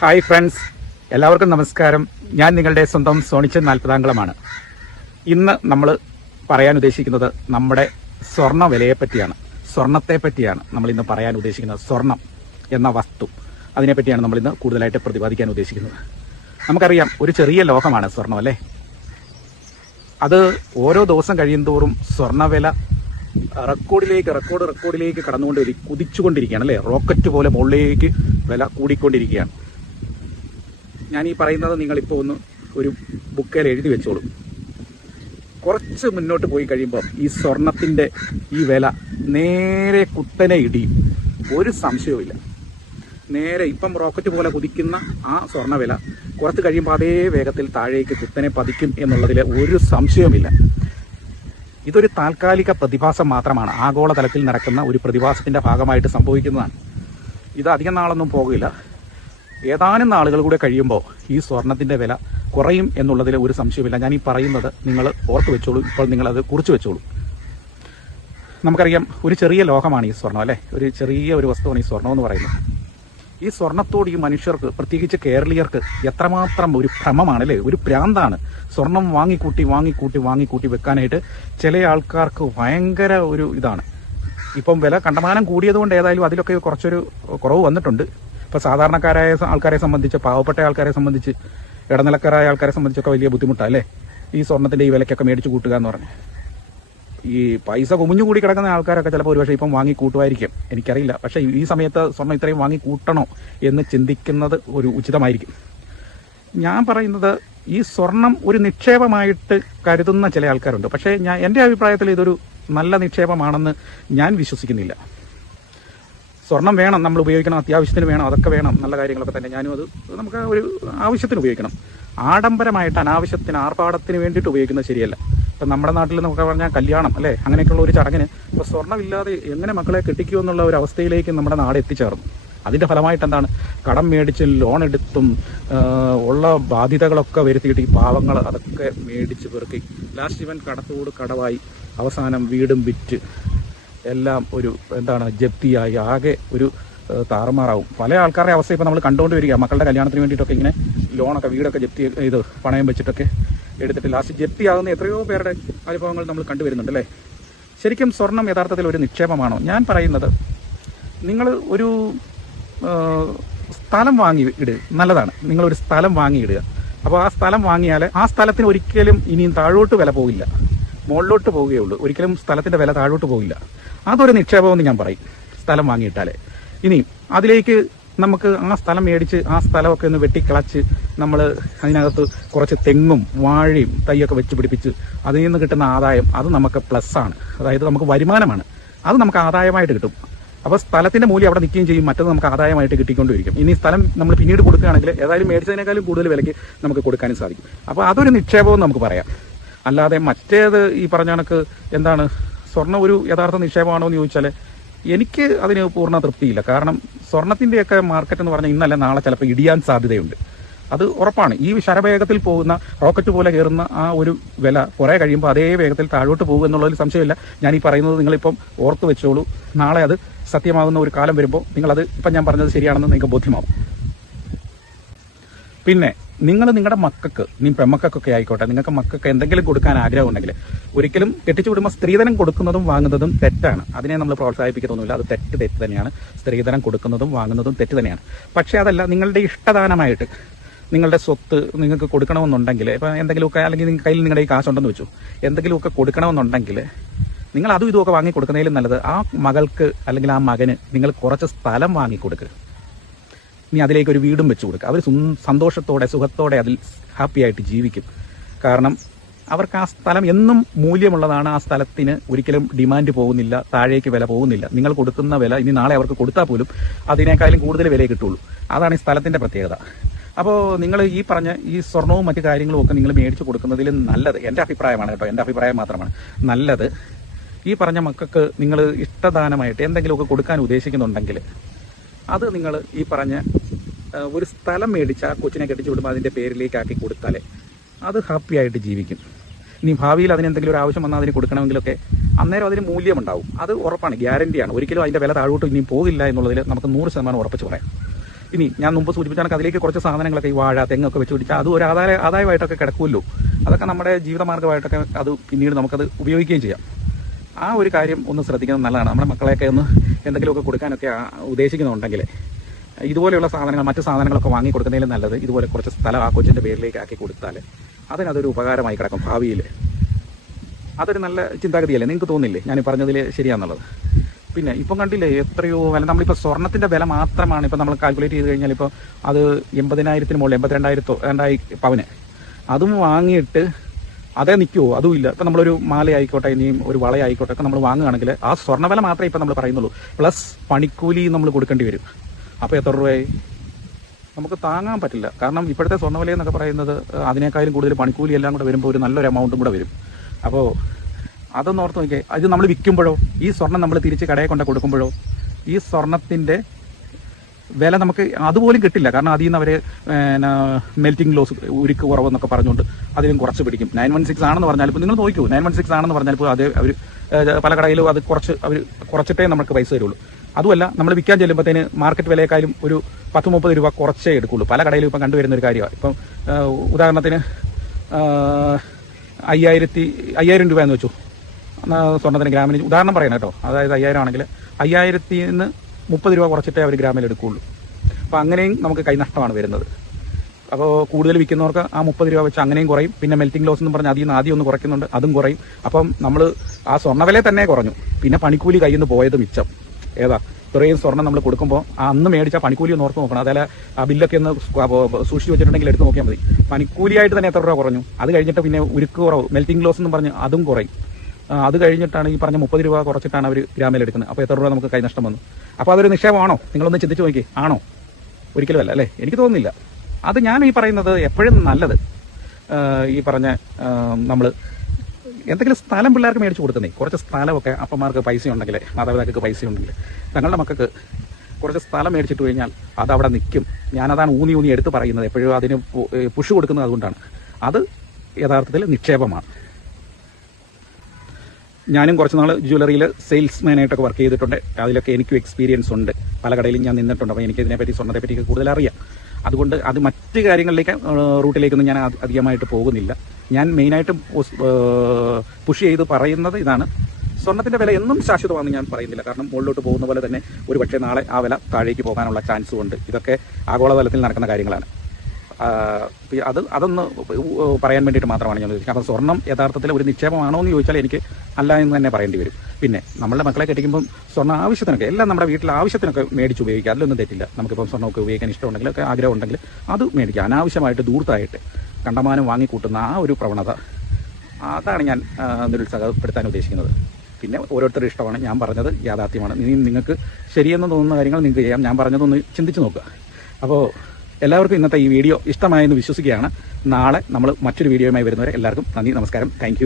Hi friends. എല്ലാവർക്കും നമസ്കാരം. ഞാൻ നിങ്ങളുടെ സ്വന്തം സോണിച്ചൻ നാൽപ്പതാംഗളമാണ്. ഇന്ന് നമ്മൾ പറയാൻ ഉദ്ദേശിക്കുന്നത് നമ്മുടെ സ്വർണ വിലയെ പറ്റിയാണ്. സ്വർണത്തെ പറ്റിയാണ് നമ്മൾ ഇന്ന് പറയാൻ ഉദ്ദേശിക്കുന്നത്. സ്വർണം എന്ന വസ്തു. അതിനെപ്പറ്റിയാണ് നമ്മൾ ഇന്ന് കൂടുതലായിട്ട് പ്രതിപാദിക്കാൻ ഉദ്ദേശിക്കുന്നത്. നമുക്കറിയാം ഒരു ചെറിയ ലോഹമാണ് സ്വർണം അല്ലേ? അത് ഓരോ ദിവസം കഴിയും തോറും സ്വർണവില റെക്കോർഡിലേക്ക് റെക്കോർഡ് റെക്കോർഡിലേക്ക് കടന്നുകൊണ്ട് കുതിച്ചുകൊണ്ടിരിക്കുകയാണ് അല്ലേ? റോക്കറ്റ് പോലെ മുകളിലേക്ക് വില കൂടിക്കൊണ്ടിരിക്കുകയാണ്. ഞാൻ ഈ പറയുന്നത് നിങ്ങളിപ്പോൾ ഒന്ന് ഒരു ബുക്കേൽ എഴുതി വെച്ചോളൂ. കുറച്ച് മുന്നോട്ട് പോയി കഴിയുമ്പോൾ ഈ സ്വർണത്തിന്റെ ഈ വില നേരെ കുത്തനെ ഇടിയും ഒരു സംശയവുമില്ല നേരെ ഇപ്പം റോക്കറ്റ് പോലെ കുതിക്കുന്ന ആ സ്വർണ വില കുറച്ച് കഴിയുമ്പോൾ അതേ വേഗത്തിൽ താഴേക്ക് കുത്തനെ പതിക്കും എന്നുള്ളതിൽ ഒരു സംശയവുമില്ല ഇതൊരു താൽക്കാലിക പ്രതിഭാസം മാത്രമാണ്. ആഗോളതലത്തിൽ നടക്കുന്ന ഒരു പ്രതിഭാസത്തിന്റെ ഭാഗമായിട്ട് സംഭവിക്കുന്നതാണ്. ഇത് അധികം നാളൊന്നും പോകില്ല. ഏതാനും നാളുകൾ കൂടെ കഴിയുമ്പോൾ ഈ സ്വർണത്തിന്റെ വില കുറയും എന്നുള്ളതിൽ ഒരു സംശയമില്ല ഞാൻ ഈ പറയുന്നത് നിങ്ങൾ ഓർത്ത് വെച്ചോളൂ. ഇപ്പോൾ നിങ്ങളത് കുറിച്ച് വെച്ചോളൂ. നമുക്കറിയാം ഒരു ചെറിയ ലോകമാണ് ഈ സ്വർണം അല്ലേ? ഒരു ചെറിയ ഒരു വസ്തുവാണ് ഈ സ്വർണം എന്ന് പറയുന്നത്. ഈ സ്വർണത്തോട് ഈ മനുഷ്യർക്ക് പ്രത്യേകിച്ച് കേരളീയർക്ക് എത്രമാത്രം ഒരു ഭ്രമമാണ് അല്ലേ? ഒരു പ്രാന്താണ് സ്വർണം വാങ്ങിക്കൂട്ടി വാങ്ങിക്കൂട്ടി വാങ്ങിക്കൂട്ടി വെക്കാനായിട്ട് ചില ആൾക്കാർക്ക് ഭയങ്കര ഒരു ഇതാണ്. ഇപ്പം വില കണ്ടമാനം കൂടിയതുകൊണ്ട് ഏതായാലും അതിലൊക്കെ കുറച്ചൊരു കുറവ് വന്നിട്ടുണ്ട്. ഇപ്പം സാധാരണക്കാരായ ആൾക്കാരെ സംബന്ധിച്ച് പാവപ്പെട്ട ആൾക്കാരെ സംബന്ധിച്ച് ഇടനിലക്കാരായ ആൾക്കാരെ സംബന്ധിച്ചൊക്കെ വലിയ ബുദ്ധിമുട്ടാണ് അല്ലേ? ഈ സ്വർണത്തിന്റെ ഈ വിലക്കൊക്കെ മേടിച്ച് കൂട്ടുക എന്ന് പറഞ്ഞ്. ഈ പൈസ കുമിഞ്ഞു കൂടി കിടക്കുന്ന ആൾക്കാരൊക്കെ ചിലപ്പോൾ ഒരുപക്ഷെ ഇപ്പം വാങ്ങി കൂട്ടുമായിരിക്കും. എനിക്കറിയില്ല. പക്ഷേ ഈ സമയത്ത് സ്വർണം ഇത്രയും വാങ്ങി കൂട്ടണോ എന്ന് ചിന്തിക്കുന്നത് ഒരു ഉചിതമായിരിക്കും. ഞാൻ പറയുന്നത് ഈ സ്വർണം ഒരു നിക്ഷേപമായിട്ട് കരുതുന്ന ചില ആൾക്കാരുണ്ട്. പക്ഷേ ഞാൻ എന്റെ അഭിപ്രായത്തിൽ ഇതൊരു നല്ല നിക്ഷേപമാണെന്ന് ഞാൻ വിശ്വസിക്കുന്നില്ല. സ്വർണം വേണം നമ്മൾ ഉപയോഗിക്കണം അത്യാവശ്യത്തിന് വേണം അതൊക്കെ വേണം നല്ല കാര്യങ്ങളൊക്കെ തന്നെ ഞാനും അത് നമുക്ക് ഒരു ആവശ്യത്തിന് ഉപയോഗിക്കണം. ആഡംബരമായിട്ട് അനാവശ്യത്തിന് ആർഭാടത്തിന് വേണ്ടിയിട്ട് ഉപയോഗിക്കുന്നത് ശരിയല്ല. ഇപ്പം നമ്മുടെ നാട്ടിൽ നമുക്ക് പറഞ്ഞാൽ കല്യാണം അല്ലേ? അങ്ങനെയൊക്കെയുള്ള ഒരു ചടങ്ങിന് ഇപ്പോൾ സ്വർണമില്ലാതെ എങ്ങനെ മക്കളെ കെട്ടിക്കൂ എന്നുള്ള ഒരു അവസ്ഥയിലേക്ക് നമ്മുടെ നാട് എത്തിച്ചേർന്നു. അതിന്റെ ഫലമായിട്ട് എന്താണ്? കടം മേടിച്ച് ലോൺ എടുത്തും ഉള്ള ബാധ്യതകളൊക്കെ വരുത്തിയിട്ട് ഈ പാവങ്ങൾ അതൊക്കെ മേടിച്ച് പെറുക്കി. ലാസ്റ്റ് ഇവൻ കടത്തോട് കടവായി. അവസാനം വീടും വിറ്റ്. എല്ലാം ഒരു എന്താണ് ജപ്തിയായി ആകെ ഒരു താറുമാറാവും. പല ആൾക്കാരുടെ അവസ്ഥ ഇപ്പം നമ്മൾ കണ്ടുകൊണ്ട് വരിക മക്കളുടെ കല്യാണത്തിന് വേണ്ടിയിട്ടൊക്കെ ഇങ്ങനെ ലോണൊക്കെ വീടൊക്കെ ജപ്തി ഇത് പണയം വെച്ചിട്ടൊക്കെ എടുത്തിട്ട് ലാസ്റ്റ് ജപ്തിയാകുന്ന എത്രയോ പേരുടെ അനുഭവങ്ങൾ നമ്മൾ കണ്ടുവരുന്നുണ്ട് അല്ലേ? ശരിക്കും സ്വർണം യഥാർത്ഥത്തിൽ ഒരു നിക്ഷേപമാണോ? ഞാൻ പറയുന്നത് നിങ്ങൾ ഒരു സ്ഥലം വാങ്ങി ഇടുക നല്ലതാണ്. നിങ്ങളൊരു സ്ഥലം വാങ്ങിയിടുക അപ്പോൾ ആ സ്ഥലം വാങ്ങിയാൽ ആ സ്ഥലത്തിന് ഒരിക്കലും ഇനിയും താഴോട്ട് വില പോകില്ല മുകളിലോട്ട് പോവുകയുള്ളൂ ഒരിക്കലും സ്ഥലത്തിന്റെ വില താഴോട്ട് പോകില്ല അതൊരു നിക്ഷേപമെന്ന് ഞാൻ പറയും. സ്ഥലം വാങ്ങിയിട്ടാലേ. ഇനി അതിലേക്ക് നമുക്ക് ആ സ്ഥലം മേടിച്ച് ആ സ്ഥലമൊക്കെ ഒന്ന് വെട്ടിക്കളച്ച് നമ്മൾ അതിനകത്ത് കുറച്ച് തെങ്ങും വാഴയും തൈയൊക്കെ വെച്ച് പിടിപ്പിച്ച് അതിൽ നിന്ന് കിട്ടുന്ന ആദായം അത് നമുക്ക് പ്ലസ് ആണ്. അതായത് നമുക്ക് വരുമാനമാണ്. അത് നമുക്ക് ആദായമായിട്ട് കിട്ടും. അപ്പോൾ സ്ഥലത്തിന്റെ മൂല്യം അവിടെ നിൽക്കുകയും ചെയ്യും. മറ്റത് നമുക്ക് ആദായമായിട്ട് കിട്ടിക്കൊണ്ടിരിക്കും. ഇനി സ്ഥലം നമ്മൾ പിന്നീട് കൊടുക്കുകയാണെങ്കിൽ ഏതായാലും മേടിച്ചതിനേക്കാളും കൂടുതൽ വിലയ്ക്ക് നമുക്ക് കൊടുക്കാനും സാധിക്കും. അപ്പോൾ അതൊരു നിക്ഷേപവും നമുക്ക് പറയാം. അല്ലാതെ മറ്റേത് ഈ പറഞ്ഞ കണക്ക് എന്താണ്? സ്വർണം ഒരു യഥാർത്ഥ നിക്ഷേപമാണോ എന്ന് ചോദിച്ചാൽ എനിക്ക് അതിന് പൂർണ തൃപ്തിയില്ല. കാരണം സ്വർണത്തിന്റെയൊക്കെ മാർക്കറ്റ് എന്ന് പറഞ്ഞാൽ ഇന്നല്ല നാളെ ചിലപ്പോൾ ഇടിയാൻ സാധ്യതയുണ്ട്. അത് ഉറപ്പാണ്. ഈ ശരവേഗത്തിൽ പോകുന്ന റോക്കറ്റ് പോലെ കയറുന്ന ആ ഒരു വില കുറേ കഴിയുമ്പോൾ അതേ വേഗത്തിൽ താഴോട്ട് പോകും എന്നുള്ളതിൽ സംശയമില്ല. ഞാൻ ഈ പറയുന്നത് നിങ്ങളിപ്പം ഓർത്ത് വെച്ചോളൂ. നാളെ അത് സത്യമാകുന്ന ഒരു കാലം വരുമ്പോൾ നിങ്ങളത് ഇപ്പം ഞാൻ പറഞ്ഞത് ശരിയാണെന്ന് നിങ്ങൾക്ക് ബോധ്യമാവും. പിന്നെ നിങ്ങൾ നിങ്ങളുടെ മക്കൾക്ക് നീ പെമ്മക്കൊക്കെ ആയിക്കോട്ടെ നിങ്ങൾക്ക് മക്കൾക്ക് എന്തെങ്കിലും കൊടുക്കാൻ ആഗ്രഹം ഉണ്ടെങ്കിൽ ഒരിക്കലും കെട്ടിച്ചു വിടുമ്പോൾ സ്ത്രീധനം കൊടുക്കുന്നതും വാങ്ങുന്നതും തെറ്റാണ്. അതിനെ നമ്മൾ പ്രോത്സാഹിപ്പിക്കുന്നൊന്നുമില്ല അത് തെറ്റ് തെറ്റ് തന്നെയാണ്. സ്ത്രീധനം കൊടുക്കുന്നതും വാങ്ങുന്നതും തെറ്റ് തന്നെയാണ്. പക്ഷേ അതല്ല നിങ്ങളുടെ ഇഷ്ടദാനമായിട്ട് നിങ്ങളുടെ സ്വത്ത് നിങ്ങൾക്ക് കൊടുക്കണമെന്നുണ്ടെങ്കിൽ ഇപ്പം എന്തെങ്കിലുമൊക്കെ അല്ലെങ്കിൽ കയ്യിൽ നിങ്ങളുടെ ഈ കാശുണ്ടെന്ന് വെച്ചു. എന്തെങ്കിലുമൊക്കെ കൊടുക്കണമെന്നുണ്ടെങ്കിൽ നിങ്ങൾ അതും ഇതുമൊക്കെ വാങ്ങി കൊടുക്കുന്നതിലും നല്ലത് ആ മകൾക്ക് അല്ലെങ്കിൽ ആ മകന് നിങ്ങൾ കുറച്ച് സ്ഥലം വാങ്ങി കൊടുക്കുക ഇനി അതിലേക്ക് ഒരു വീടും വെച്ച് കൊടുക്കുക. അവർ സന്തോഷത്തോടെ സുഖത്തോടെ അതിൽ ഹാപ്പി ആയിട്ട് ജീവിക്കും. കാരണം അവർക്ക് ആ സ്ഥലം എന്നും മൂല്യമുള്ളതാണ്. ആ സ്ഥലത്തിന് ഒരിക്കലും ഡിമാൻഡ് പോകുന്നില്ല താഴേക്ക് വില പോകുന്നില്ല. നിങ്ങൾ കൊടുക്കുന്ന വില ഇനി നാളെ അവർക്ക് കൊടുത്താൽ പോലും അതിനേക്കാളും കൂടുതൽ വില കിട്ടുള്ളൂ. അതാണ് ഈ സ്ഥലത്തിന്റെ പ്രത്യേകത. അപ്പോൾ നിങ്ങൾ ഈ പറഞ്ഞ ഈ സ്വർണവും മറ്റു കാര്യങ്ങളും ഒക്കെ നിങ്ങൾ മേടിച്ച് കൊടുക്കുന്നതിൽ നല്ലത്. എന്റെ അഭിപ്രായമാണ് കേട്ടോ. എന്റെ അഭിപ്രായം മാത്രമാണ്. നല്ലത്. ഈ പറഞ്ഞ മക്കൾക്ക് നിങ്ങൾ ഇഷ്ടദാനമായിട്ട് എന്തെങ്കിലുമൊക്കെ കൊടുക്കാൻ ഉദ്ദേശിക്കുന്നുണ്ടെങ്കിൽ അത് നിങ്ങൾ ഈ പറഞ്ഞ ഒരു സ്ഥലം മേടിച്ച് ആ കൊച്ചിനെ കെട്ടിച്ചു വിടുമ്പോൾ അതിന്റെ പേരിലേക്കാക്കി കൊടുത്താലേ അത് ഹാപ്പി ആയിട്ട് ജീവിക്കും. ഇനി ഭാവിയിൽ അതിന് എന്തെങ്കിലും ഒരു ആവശ്യം വന്നാൽ അതിന് കൊടുക്കണമെങ്കിലൊക്കെ അന്നേരം അതിന് മൂല്യമുണ്ടാവും. അത് ഉറപ്പാണ് ഗ്യാരണ്ടിയാണ് ഒരിക്കലും അതിന്റെ വില താഴോട്ട് ഇനിയും പോകില്ല എന്നുള്ളതിൽ നമുക്ക് നൂറ് ശതമാനം ഉറപ്പിച്ച് പറയാം. ഇനി ഞാൻ മുമ്പ് സൂചിപ്പിച്ചാണ് അതിലേക്ക് കുറച്ച് സാധനങ്ങളൊക്കെ ഈ വാഴ തെങ്ങൊക്കെ വെച്ച് പിടിച്ചാൽ അത് ഒരു ആദായ ആദായമായിട്ടൊക്കെ കിടക്കുമല്ലോ. അതൊക്കെ നമ്മുടെ ജീവിതമാർഗമായിട്ടൊക്കെ അത് പിന്നീട് നമുക്കത് ഉപയോഗിക്കുകയും ചെയ്യാം. ആ ഒരു കാര്യം ഒന്ന് ശ്രദ്ധിക്കുന്നത് നല്ലതാണ്. നമ്മുടെ മക്കളെയൊക്കെ ഒന്ന് എന്തെങ്കിലുമൊക്കെ കൊടുക്കാനൊക്കെ ഉദ്ദേശിക്കുന്നുണ്ടെങ്കിൽ ഇതുപോലെയുള്ള സാധനങ്ങൾ മറ്റു സാധനങ്ങളൊക്കെ വാങ്ങി കൊടുക്കുന്നതിലും നല്ലത് ഇതുപോലെ കുറച്ച് സ്ഥലം ആ കൊച്ചിന്റെ പേരിലേക്ക് ആക്കി കൊടുത്താൽ അതിനതൊരു ഉപകാരമായി കിടക്കും ഭാവിയിൽ. അതൊരു നല്ല ചിന്താഗതിയല്ലേ? നിങ്ങൾക്ക് തോന്നില്ലേ? ഞാൻ പറഞ്ഞതിൽ ശരിയാന്നുള്ളത്. പിന്നെ ഇപ്പം കണ്ടില്ലേ എത്രയോ വില നമ്മളിപ്പോൾ സ്വർണത്തിന്റെ വില മാത്രമാണ് ഇപ്പം നമ്മൾ കാൽക്കുലേറ്റ് ചെയ്ത് കഴിഞ്ഞാൽ ഇപ്പോൾ അത് എൺപതിനായിരത്തിന് മുകളിൽ എൺപത്തിരണ്ടായിരത്തോ രണ്ടായി പവന്. അതും വാങ്ങിയിട്ട് അതേ നിൽക്കുമോ അതും ഇല്ല. ഇപ്പം നമ്മളൊരു മാല ആയിക്കോട്ടെ ഇനിയും ഒരു വള ആയിക്കോട്ടെ ഒക്കെ നമ്മൾ വാങ്ങുകയാണെങ്കിൽ ആ സ്വർണവില മാത്രമേ ഇപ്പം നമ്മൾ പറയുന്നുള്ളൂ. പ്ലസ് പണിക്കൂലി നമ്മൾ കൊടുക്കേണ്ടി വരും. അപ്പോൾ എത്ര രൂപയായി? നമുക്ക് താങ്ങാൻ പറ്റില്ല. കാരണം ഇപ്പോഴത്തെ സ്വർണവില എന്നൊക്കെ പറയുന്നത് അതിനേക്കാളും കൂടുതൽ പണിക്കൂലി എല്ലാം കൂടെ വരുമ്പോൾ ഒരു നല്ലൊരു എമൗണ്ടും കൂടെ വരും. അപ്പോൾ അതൊന്ന് ഓർത്ത് നോക്കിയേ അത് നമ്മൾ വിൽക്കുമ്പോഴോ ഈ സ്വർണം നമ്മൾ തിരിച്ച് കടയിൽ കൊണ്ട് കൊടുക്കുമ്പോഴോ ഈ സ്വർണത്തിന്റെ വില നമുക്ക് അതുപോലും കിട്ടില്ല. കാരണം അതിൽ നിന്ന് അവർ മെൽറ്റിംഗ് ലോസ് ഉരുക്ക് കുറവെന്നൊക്കെ പറഞ്ഞുകൊണ്ട് അതിലും കുറച്ച് പിടിക്കും. നയൻ വൺ സിക്സ് ആണെന്ന് പറഞ്ഞാൽ ഇപ്പോൾ നിങ്ങൾ നോക്കൂ നയൻ വൺ സിക്സ് ആണെന്ന് പറഞ്ഞാൽ ഇപ്പോൾ അത് അവർ പല കടയിലും അത് കുറച്ച് അവർ കുറച്ചിട്ടേ നമുക്ക് പൈസ തരുള്ളൂ. അതുമല്ല നമ്മൾ വിൽക്കാൻ ചെല്ലുമ്പോഴത്തേന് മാർക്കറ്റ് വിലയേക്കാളും ഒരു പത്ത് മുപ്പത് രൂപ കുറച്ചേ എടുക്കുള്ളൂ. പല കടയിലും ഇപ്പം കണ്ടുവരുന്ന ഒരു കാര്യമാണ്. ഇപ്പം ഉദാഹരണത്തിന് അയ്യായിരത്തി അയ്യായിരം രൂപ എന്ന് വെച്ചു സ്വർണത്തിന് ഗ്രാമിന്. ഉദാഹരണം പറയണം കേട്ടോ. അതായത് അയ്യായിരം ആണെങ്കിൽ അയ്യായിരത്തി നിന്ന് മുപ്പത് രൂപ കുറച്ചിട്ടേ അവർ ഗ്രാമിൽ എടുക്കുകയുള്ളൂ അപ്പോൾ അങ്ങനെയും നമുക്ക് കൈനഷ്ടമാണ് വരുന്നത്. അപ്പോൾ കൂടുതൽ വിൽക്കുന്നവർക്ക് ആ മുപ്പത് രൂപ വെച്ച് അങ്ങനെയും കുറയും. പിന്നെ മെൽറ്റിംഗ് ലോസ് എന്ന് പറഞ്ഞാൽ അതിൽ ആദ്യം ഒന്ന് കുറയ്ക്കുന്നുണ്ട് അതും കുറയും. അപ്പം നമ്മൾ ആ സ്വർണവില തന്നെ കുറഞ്ഞു. പിന്നെ പണിക്കൂലി കയ്യിൽ നിന്ന് പോയത് മിച്ചം. ഏതാ? ഇത്രയും സ്വർണം നമ്മൾ കൊടുക്കുമ്പോൾ അന്ന് മേടിച്ച പണിക്കൂലി ഒന്ന് ഓർത്ത് നോക്കണം. അതല്ല ആ ബില്ലൊക്കെ ഒന്ന് സൂക്ഷിച്ച് വെച്ചിട്ടുണ്ടെങ്കിൽ എടുത്ത് നോക്കിയാൽ മതി. പണിക്കൂലിയായിട്ട് തന്നെ എത്ര രൂപ കുറഞ്ഞു? അത് കഴിഞ്ഞിട്ട് പിന്നെ ഉരുക്ക് കുറവ് മെൽറ്റിംഗ് ലോസ് എന്ന് പറഞ്ഞ് അതും കുറയും. അത് കഴിഞ്ഞിട്ടാണ് ഈ പറഞ്ഞ മുപ്പത് രൂപ കുറച്ചിട്ടാണ് അവർ ഗ്രാമയിൽ എടുക്കുന്നത്. അപ്പോൾ എത്ര രൂപ നമുക്ക് കൈനഷ്ടം വന്നു. അപ്പോൾ അതൊരു നിക്ഷേപമാണോ? നിങ്ങളൊന്ന് ചിന്തിച്ച് നോക്കി ആണോ? ഒരിക്കലും അല്ല അല്ലേ? എനിക്ക് തോന്നുന്നില്ല. അത് ഞാൻ ഈ പറയുന്നത് എപ്പോഴും നല്ലത്. ഈ പറഞ്ഞ നമ്മൾ എന്തെങ്കിലും സ്ഥലം പിള്ളേർക്ക് മേടിച്ച് കൊടുക്കുന്നേ. കുറച്ച് സ്ഥലമൊക്കെ അപ്പന്മാർക്ക് പൈസ ഉണ്ടെങ്കിൽ മാതാപിതാക്കൾക്ക് പൈസ ഉണ്ടെങ്കിൽ തങ്ങളുടെ മക്കൾക്ക് കുറച്ച് സ്ഥലം മേടിച്ചിട്ട് കഴിഞ്ഞാൽ അത് അവിടെ നിൽക്കും. ഞാനതാണ് ഊന്നി ഊന്നി എടുത്ത് പറയുന്നത്. എപ്പോഴും അതിന് പുഷ് കൊടുക്കുന്നത് അതുകൊണ്ടാണ്. അത് യഥാർത്ഥത്തിൽ നിക്ഷേപമാണ്. ഞാനും കുറച്ച് നാൾ ജ്വല്ലറിയിൽ സെയിൽസ്മാനായിട്ടൊക്കെ വർക്ക് ചെയ്തിട്ടുണ്ട്. അതിലൊക്കെ എനിക്കും എക്സ്പീരിയൻസ് ഉണ്ട്. പല കടയിലും ഞാൻ നിന്നിട്ടുണ്ട്. അപ്പോൾ എനിക്ക് ഇതിനെപ്പറ്റി സ്വർണത്തെ പറ്റി കൂടുതൽ അറിയാം. അതുകൊണ്ട് അത് മറ്റ് കാര്യങ്ങളിലേക്ക് റൂട്ടിലേക്കൊന്നും ഞാൻ അധികമായിട്ട് പോകുന്നില്ല. ഞാൻ മെയിനായിട്ട് പുഷ് ചെയ്ത് പറയുന്നത് ഇതാണ്. സ്വർണത്തിന്റെ വില എന്നും ശാശ്വതമാണെന്ന് ഞാൻ പറയുന്നില്ല. കാരണം മുകളിലോട്ട് പോകുന്ന പോലെ തന്നെ ഒരു പക്ഷേ നാളെ ആ വില താഴേക്ക് പോകാനുള്ള ചാൻസും ഉണ്ട്. ഇതൊക്കെ ആഗോളതലത്തിൽ നടക്കുന്ന കാര്യങ്ങളാണ്. അത് അതൊന്ന് പറയാൻ വേണ്ടിയിട്ട് മാത്രമാണ് ഞാൻ ഉദ്ദേശിച്ചത് അപ്പം സ്വർണം യഥാർത്ഥത്തിൽ ഒരു നിക്ഷേപമാണോ എന്ന് ചോദിച്ചാൽ എനിക്ക് അല്ല എന്ന് തന്നെ പറയേണ്ടി വരും. പിന്നെ നമ്മളുടെ മക്കളെ കെട്ടിക്കുമ്പം സ്വർണം ആവശ്യത്തിനൊക്കെ എല്ലാം നമ്മുടെ വീട്ടിൽ ആവശ്യത്തിനൊക്കെ മേടിച്ച് ഉപയോഗിക്കുക. അതിലൊന്നും തെറ്റില്ല. നമുക്കിപ്പം സ്വർണമൊക്കെ ഉപയോഗിക്കാൻ ഇഷ്ടമുണ്ടെങ്കിൽ ഒക്കെ ആഗ്രഹം ഉണ്ടെങ്കിൽ അത് മേടിക്കുക. അനാവശ്യമായിട്ട് ദൂർത്തായിട്ട് കണ്ടമാനം വാങ്ങിക്കൂട്ടുന്ന ആ ഒരു പ്രവണത അതാണ് ഞാൻ നിരുത്സാഹപ്പെടുത്താൻ ഉദ്ദേശിക്കുന്നത്. പിന്നെ ഓരോരുത്തരുടെ ഇഷ്ടമാണ്. ഞാൻ പറഞ്ഞത് യാഥാർത്ഥ്യമാണ്. ഇനി നിങ്ങൾക്ക് ശരിയെന്ന് തോന്നുന്ന കാര്യങ്ങൾ നിങ്ങൾക്ക് ചെയ്യാം. ഞാൻ പറഞ്ഞതൊന്ന് ചിന്തിച്ച് നോക്കുക. അപ്പോൾ എല്ലാവർക്കും ഇന്നത്തെ ഈ വീഡിയോ ഇഷ്ടമായെന്ന് വിശ്വസിക്കുകയാണ്. നാളെ നമ്മൾ മറ്റൊരു വീഡിയോയുമായി വരുന്നവരെ എല്ലാവർക്കും നന്ദി നമസ്കാരം. താങ്ക്